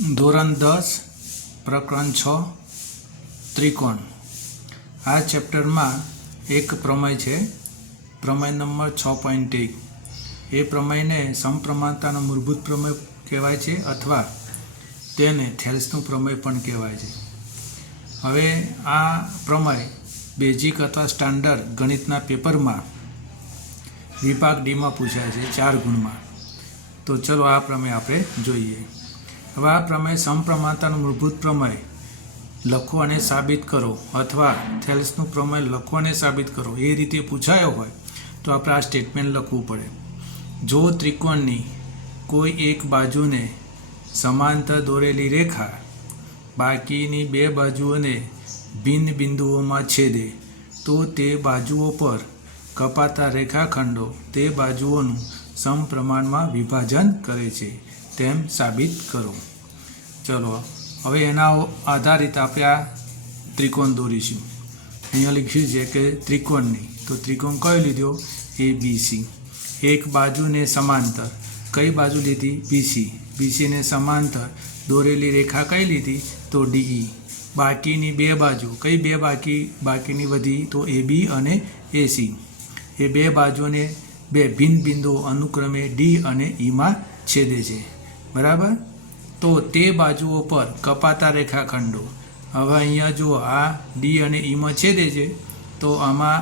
ધોરણ 10 પ્રકરણ 6 ત્રિકોણ. આ ચેપ્ટરમાં એક પ્રમેય છે, પ્રમેય નંબર 6.1. એ પ્રમેયને સમપ્રમાણતાનો મૂળભૂત પ્રમેય કહેવાય છે અથવા તેને થેલ્સનું પ્રમેય પણ કહેવાય છે. હવે આ પ્રમેય બેઝિક અથવા સ્ટાન્ડર્ડ ગણિતના પેપરમાં વિભાગ ડીમાં પૂછાય છે 4 ગુણમાં. તો ચલો આ પ્રમેય આપણે જોઈએ. હવે આ પ્રમેય સમપ્રમાણતાનું મૂળભૂત પ્રમેય લખો અને સાબિત કરો અથવા થેલ્સનું પ્રમેય લખો અને સાબિત કરો એ રીતે પૂછાયો હોય તો આપણે આ સ્ટેટમેન્ટ લખવું પડે. જો ત્રિકોણની કોઈ એક બાજુને સમાંતર દોરેલી રેખા બાકીની બે બાજુઓને ભિન્ન બિંદુઓમાં છેદે તો તે બાજુઓ પર કપાતા રેખાખંડો તે બાજુઓનું સમપ્રમાણમાં વિભાજન કરે છે તેમ સાબિત કરો. ચલો હવે એના આધારિત આપણે આ ત્રિકોણ દોરીશું. અહીંયા લખ્યું છે કે ત્રિકોણની, તો ત્રિકોણ કયો લીધો? ABC. એક બાજુને સમાંતર, કઈ બાજુ લીધી? BC. BCને સમાંતર દોરેલી રેખા કઈ લીધી? તો DE. બાકીની બે બાજુ, કઈ બે બાકીની વધી? તો AB અને AC. એ બે બાજુને બે ભિન્ન બિંદુઓ અનુક્રમે D અને Eમાં છેદે છે, બરાબર? તો તે બાજુઓ પર કપાતા રેખાખંડો. હવે અહીંયા જુઓ, આ D અને Eમાં છેદે છે, તો આમાં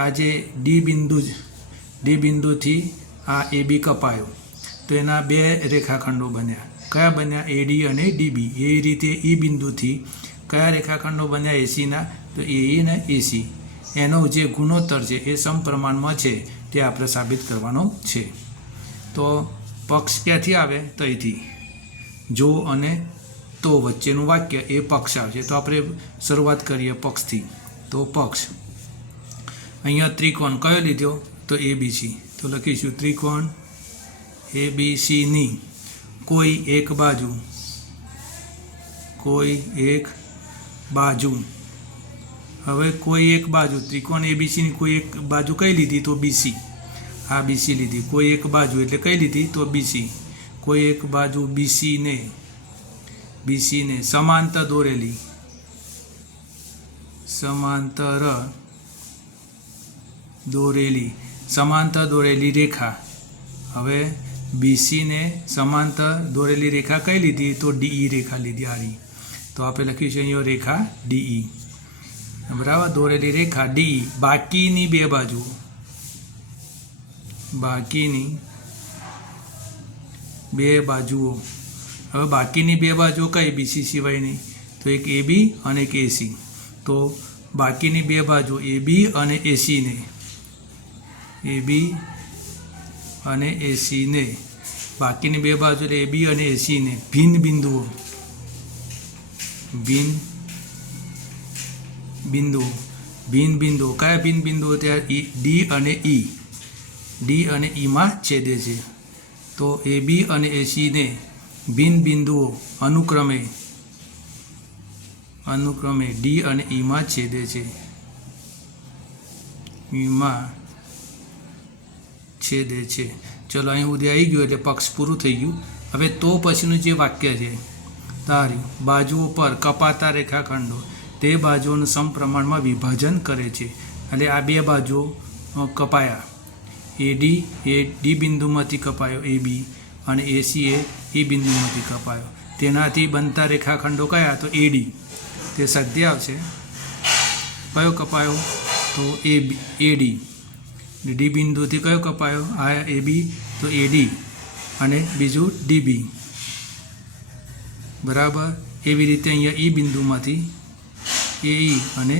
આ જે D બિંદુથી આ AB કપાયો, તો એના બે રેખાખંડો બન્યા. કયા બન્યા? AD અને DB. એ રીતે E બિંદુથી કયા રેખાખંડો બન્યા ACના? તો AE અને AC. એનો જે ગુણોત્તર છે એ સમપ્રમાણમાં છે તે આપણે સાબિત કરવાનો છે. તો પક્ષ ક્યાંથી આવે? તો અહીંથી જો અને તો વચ્ચેનું વાક્ય એ પક્ષ આવશે. તો આપણે શરૂઆત કરીએ પક્ષથી. તો પક્ષ અહીંયા ત્રિકોણ કયો લીધો? તો ABC. તો લખીશું ત્રિકોણ ABCની કોઈ એક બાજુ. હવે કોઈ એક બાજુ, ત્રિકોણ ABCની કોઈ એક બાજુ કઈ લીધી? તો BC. આ BC લીધી. કોઈ એક બાજુ એટલે કઈ લીધી? તો BC. કોઈ એક બાજુ BCને સમાંતર દોરેલી રેખા. હવે BCને સમાંતર દોરેલી રેખા કઈ લીધી? તો DE રેખા લીધી. આરી તો આપણે લખીશું અહીંયા રેખા DE, બરાબર? દોરેલી રેખા DE. બાકીની બે બાજુ, હવે બાકીની બે બાજુઓ કઈ? BC સિવાયની, તો એક AB અને એક AC. તો બાકીની બે બાજુ AB અને ACને બાકીની બે બાજુ એટલે AB અને ACને ભિન્ન બિંદુઓ કયા ભિન્ન બિંદુઓ? ત્યાં D અને Eમાં છેદે છે. તો AB અને ACને ભિન્ન બિંદુઓ અનુક્રમે D અને Eમાં છેદે છે. ચલો અહીં સુધી આવી ગયું એટલે પક્ષ પૂરું થઈ ગયું. હવે તો પછીનું જે વાક્ય છે, તારી બાજુઓ પર કપાતા રેખાખંડો તે બાજુઓનું સમપ્રમાણમાં વિભાજન કરે છે. એટલે આ બે બાજુઓ કપાયા. AD એ D બિંદુમાંથી કપાયો AB, અને AC એ E બિંદુમાંથી કપાયો. તેનાથી બનતા રેખાખંડો કયા? તો AD. તે સદ્ય આવશે. કયો કપાયો? તો AD. D બિંદુથી કયો કપાયો? આ AB, તો AD, અને બીજું DB, બરાબર? એવી રીતે અહીંયા E બિંદુમાંથી AE અને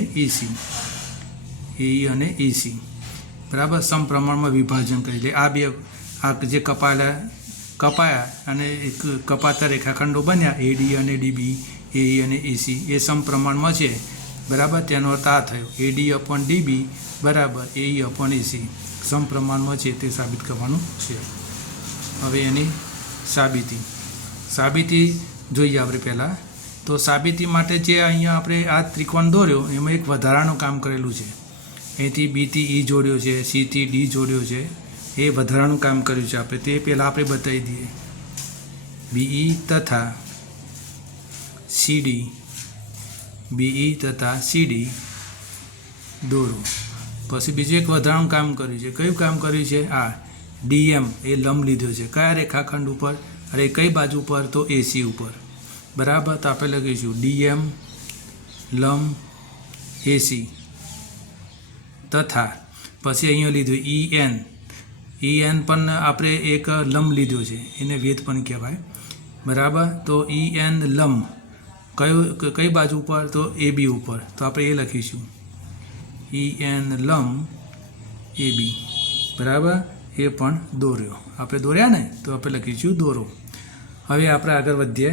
AC, બરાબર? સમપ્રમાણમાં વિભાજન કરી લે. આ જે કપાયા અને એક કપાતા રેખાખંડો બન્યા AD અને DB, AE અને AC, એ સમપ્રમાણમાં છે, બરાબર? તેનો અર્થ આ થયો AD upon DB બરાબર AE upon AC સમપ્રમાણમાં છે તે સાબિત કરવાનું છે. હવે એની સાબિતી જોઈએ આપણે પહેલાં. તો સાબિતી માટે જે અહીંયા આપણે આ ત્રિકોણ દોર્યો એમાં એક વધારાનું કામ કરેલું છે. અહીંથી B થી E જોડ્યો છે, C થી D જોડ્યો છે, એ વધારાનું કામ કર્યું છે આપણે. તે પહેલાં આપણે બતાવી દઈએ. BE તથા CD BE તથા CD દોરો. પછી બીજું એક વધારાનું કામ કર્યું છે. કયું કામ કર્યું છે? આ DM એ લંબ લીધો છે. કયા રેખાખંડ ઉપર? અરે કઈ બાજુ ઉપર? તો AC ઉપર. બરાબર. તો આપણે લખીશું DM લંબ AC તથા પછી અહીંયા લીધું EN પણ આપણે એક લંબ લીધો છે, એને વેધ પણ કહેવાય. બરાબર. તો EN લંબ કઈ બાજુ ઉપર? તો AB ઉપર. તો આપણે એ લખીશું EN લંબ AB. બરાબર. એ પણ દોર્યો. આપણે દોર્યા ને, તો આપણે લખીશું દોરો. હવે આપણે આગળ વધીએ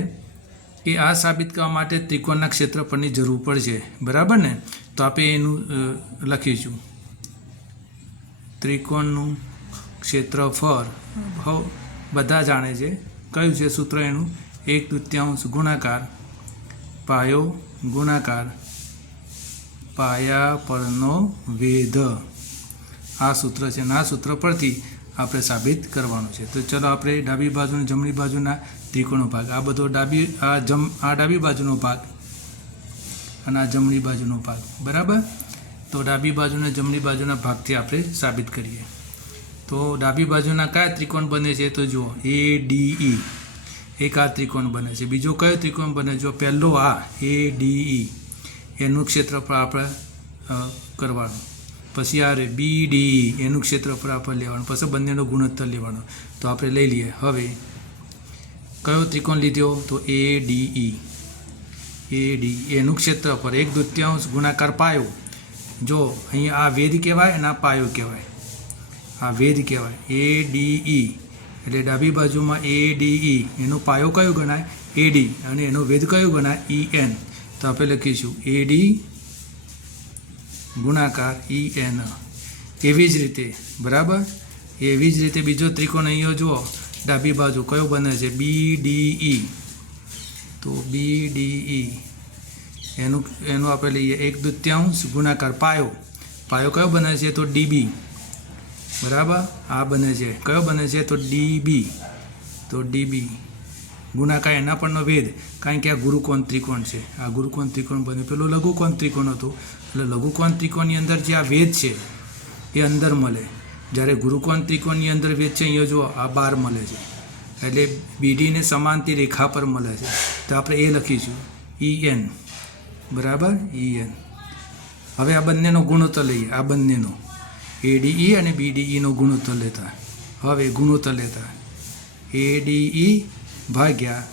કે આ સાબિત કરવા માટે ત્રિકોણના ક્ષેત્રફળની જરૂર પડશે. બરાબર ને? તો આપણે એનું લખીશું ત્રિકોણનું ક્ષેત્રફળ બધા જાણે છે. કયું છે સૂત્ર એનું? 1/3 ગુણાકાર પાયો ગુણાકાર પાયા પરનો વેધ. આ સૂત્ર છે અને આ સૂત્ર પરથી આપણે સાબિત કરવાનું છે. તો ચલો આપણે ડાબી બાજુ અને જમણી બાજુના ત્રિકોણનો ભાગ, આ બધો ડાબી બાજુનો ભાગ અને આ જમણી બાજુનો ભાગ. બરાબર. તો ડાબી બાજુ અને જમણી બાજુના ભાગથી આપણે સાબિત કરીએ. તો ડાબી બાજુના કયા ત્રિકોણ બને છે? તો જુઓ ADE એક આ ત્રિકોણ બને છે. બીજો કયો ત્રિકોણ બને? જો પહેલો આ ADE એનું ક્ષેત્રફળ આપણે કરવાનું. પછી આ BDE એનું ક્ષેત્રફળ આપણે લેવાનું. પછી બંનેનો ગુણોત્તર લેવાનો. તો આપણે લઈ લઈએ. હવે કયો ત્રિકોણ લીધો? તો ADE એનું ક્ષેત્રફળ 1/2 ગુણાકાર પાયો. જો અહીંયા આ વેધ કહેવાય અને આ પાયો કહેવાય. આ વેધ કહેવાય ADE એટલે ડાબી બાજુમાં ADE એનો પાયો કયો ગણાય? AD અને એનો વેધ કયો ગણાય? EN. તો આપણે લખીશું AD ગુણાકાર EN. એવી જ રીતે. બરાબર. એવી જ રીતે બીજો ત્રિકોણ અહીંયા જુઓ ડાબી બાજુ કયો બને છે? BDE. તો BDE એનું આપણે લઈએ 1/2 ગુણાકાર પાયો. પાયો કયો બને છે? તો DB. બરાબર. આ બને છે કયો બને છે? તો DB. તો DB ગુણાકાર એના પરનો વેધ, કારણ કે આ ગુરુકોણ ત્રિકોણ છે. આ ગુરુકોણ ત્રિકોણ બને. પેલો લઘુકોણ ત્રિકોણ હતો એટલે લઘુકોણ ત્રિકોણની અંદર જે આ વેધ છે એ અંદર મળે, જ્યારે ગુરુકોણ ત્રિકોણની અંદર વેધ છે અહીંયા જો આ બહાર મળે છે. એટલે BDને સમાંતર રેખા પર મળે છે. તો આપણે એ લખીશું EN. બરાબર. EN. હવે આ બંનેનો ગુણોત્તર લઈએ. આ બંનેનો ADE અને BDEનો ગુણોત્તર લેતા. હવે ગુણોત્તર લેતા ADE ભાગ્યા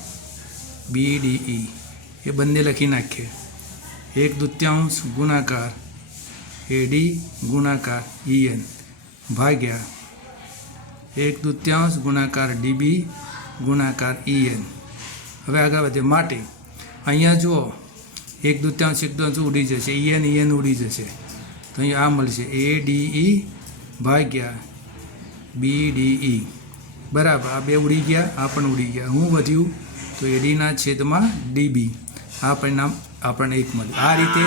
BDE એ બંને લખી નાખીએ. 1/2 ગુણાકાર AD ગુણાકાર EN ભાગ્યા 1/2 ગુણાકાર DB ગુણાકાર EN. હવે આગળ વધે માટે અહીંયા જુઓ 1/2 ઉડી જશે. EN ઉડી જશે. તો અહીંયા આ મળશે ADE ભાગ્યા BDE. બરાબર. આ બે ઉડી ગયા, આ પણ ઉડી ગયા. શું વધ્યું? તો ADના છેદમાં DB. આ પરિણામ આપણને એક મળ્યું. આ રીતે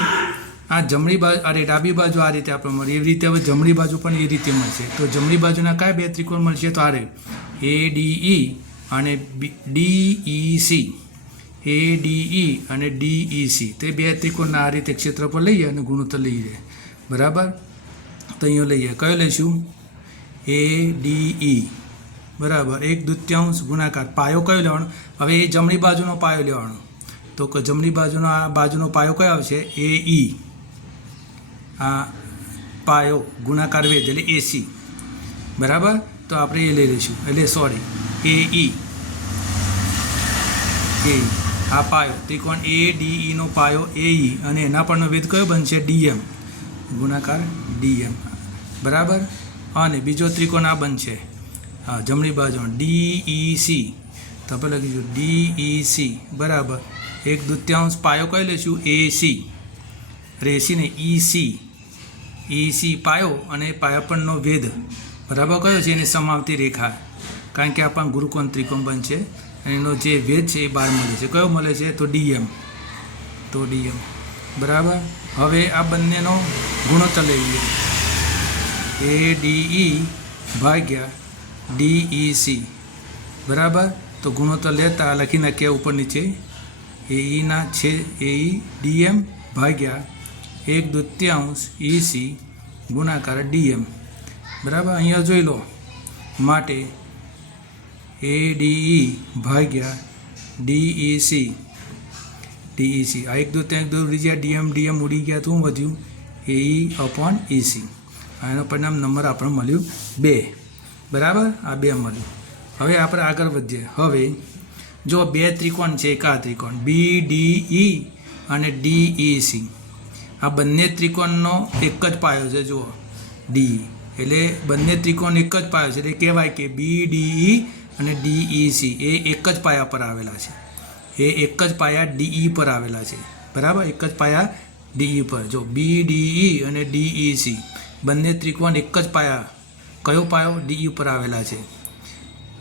આ જમણી બાજુ ડાબી બાજુ આ રીતે આપણે મળે. એવી રીતે હવે જમણી બાજુ પણ એ રીતે મળશે. તો જમણી બાજુના કયા બે ત્રિકોણ મળશે? તો આ ADE અને DEC. ADE અને DEC તે બે ત્રિકોણના આ રીતે ક્ષેત્રફળ લઈએ અને ગુણોત્તર લઈએ. બરાબર. તો અહીંયા લઈએ. કયો લઈશું? ADE. બરાબર. 1/2 ગુણાકાર પાયો કયો લેવાનો? હવે એ જમણી બાજુનો પાયો લેવાનો. તો જમણી બાજુનો પાયો કયો આવશે? AE. આ પાયો ગુણાકાર વેધ એટલે AC. બરાબર. તો આપણે એ લઈ લઈશું. એટલે સોરી AE. આ પાયો ત્રિકોણ ADEનો પાયો AE અને એના પરનો વેધ કયો બનશે? DM ગુણાકાર DM. બરાબર. અને બીજો ત્રિકોણ આ બનશે જમણી બાજુ DEC. તો આપણે લખીશું DEC. બરાબર. 1/2 પાયો કયો લઈશું? AC. AC ને EC પાયો અને પાયા પરનો વેધ બરાબર કયો છે? એને સમાવતી રેખા, કારણ કે આ પણ ગુરુકોણ ત્રિકોણ બનશે અને એનો જે વેધ છે એ બહાર મળે છે. કયો મળે છે? તો DM. તો DM. બરાબર. હવે આ બંનેનો ગુણોત્તર લઈએ. ADE ભાગ્યા DEC. બરાબર. તો ગુણોત્તર લેતા લખી નાખ્યા ઉપર નીચે એઈના છે એઈ ડીએમ ભાગ્યા 1/2 EC ગુણાકાર ડીએમ. બરાબર, અહીંયા જોઈ લો. માટે ADE ભાગ્યા DEC આ 1/2 ઉડી ગયા, ડીએમ ઉડી ગયા, તો શું વધ્યું? AE/EC. એનો પરિણામ નંબર આપણે મળ્યું 2. બરાબર, આ 2 મળ્યું. હવે આપણે આગળ વધીએ. હવે જો 2 ત્રિકોણ છે, એક આ ત્રિકોણ BDE અને DEC. આ બંને ત્રિકોણનો એક જ પાયો છે. જુઓ DE એટલે બંને ત્રિકોણ એક જ પાયો છે, એટલે કહેવાય કે BDE અને DEC એ એક જ પાયા પર આવેલા છે. એ એક જ પાયા DE પર આવેલા છે. બરાબર, એક જ પાયા DE પર. જો BDE અને DEC બંને ત્રિકોણ એક જ પાયા, કયો પાયો? DE પર આવેલા છે.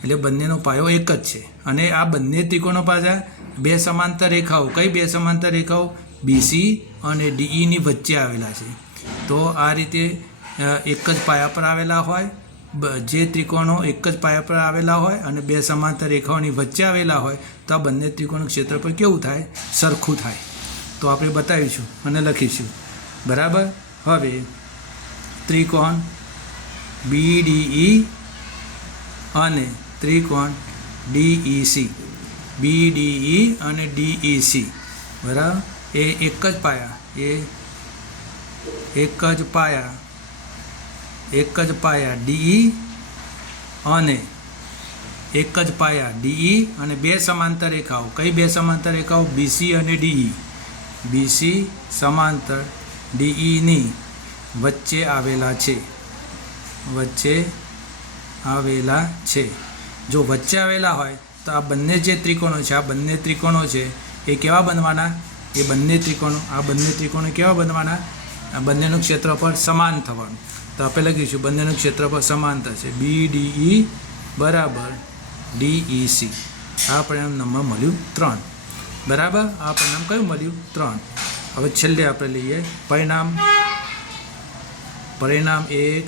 એટલે બંનેનો પાયો એક જ છે. અને આ બંને ત્રિકોણો પાછા 2 સમાંતર રેખાઓ, કઈ 2 સમાંતર રેખાઓ? BC અને DEની વચ્ચે આવેલા છે. તો આ રીતે એક જ પાયા પર આવેલા હોય, જે ત્રિકોણો એક જ પાયા પર આવેલા હોય અને 2 સમાંતર રેખાઓની વચ્ચે આવેલા હોય, તો આ બંને ત્રિકોણનું ક્ષેત્રફળ કેવું થાય? સરખું થાય. તો આપણે બતાવીશું અને લખીશું. બરાબર, હવે ત્રિકોણ BDE અને ત્રિકોણ DEC, BDE અને DEC બરાબર, એ એક જ પાયા, એક જ પાયા DE અને એક જ પાયા DE અને 2 સમાંતર રેખાઓ, કઈ 2 સમાંતર રેખાઓ? BC અને DE. BC સમાંતર DEની વચ્ચે આવેલા છે. જો વચ્ચે આવેલા હોય તો આ બંને જે ત્રિકોણો છે, એ કેવા બનવાના? એ બંને ત્રિકોણો કેવા બનવાના? આ બંનેનું ક્ષેત્રફળ સમાન થવાનું. તો આપણે લખીશું બંનેનું ક્ષેત્રફળ સમાન થશે. BDE બરાબર DEC. આ પરિણામ નંબર મળ્યું 3. બરાબર, આ પરિણામ કયું મળ્યું? 3. હવે છેલ્લે આપણે લઈએ પરિણામ 1,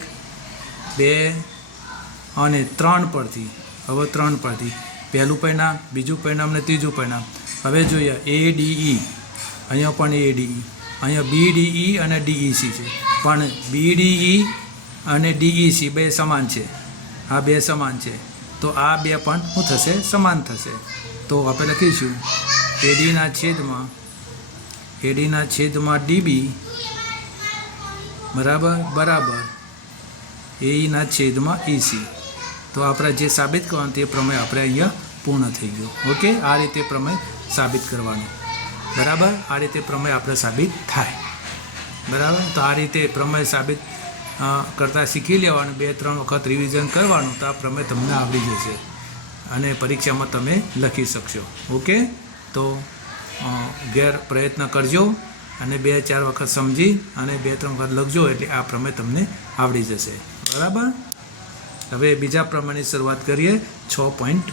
2 અને 3 પરથી. હવે 3 પરથી પહેલું પરિણામ, બીજું પરિણામ અને ત્રીજું પરિણામ. હવે જોઈએ ADE, અહીંયા પણ ADE, અહીંયા BDE અને DEC છે, પણ BDE અને DEC 2 સમાન છે. આ 2 સમાન છે, તો આ 2 પણ શું થશે? સમાન થશે. તો આપણે લખીશું AD ના છેદમાં DB બરાબર AE ના છેદમાં EC. તો આપણે જે સાબિત કરવાનું તે પ્રમેય આપણે અહીંયા પૂર્ણ થઈ ગયો. ઓકે, આ રીતે પ્રમેય સાબિત કરવાનું. બરાબર, આ રીતે પ્રમેય આપણે સાબિત થાય. બરાબર, તો આ રીતે પ્રમેય સાબિત કરતાં શીખી લેવાનું, 2-3 વખત રિવિઝન કરવાનું, તો આ પ્રમેય તમને આવડી જશે અને પરીક્ષામાં તમે લખી શકશો. ઓકે, તો ઘેર પ્રયત્ન કરજો અને 2-4 વખત સમજી અને 2-3 વખત લખજો, એટલે આ પ્રમેય તમને આવડી જશે. બરાબર, હવે બીજા પ્રમેયની શરૂઆત કરીએ. 6.2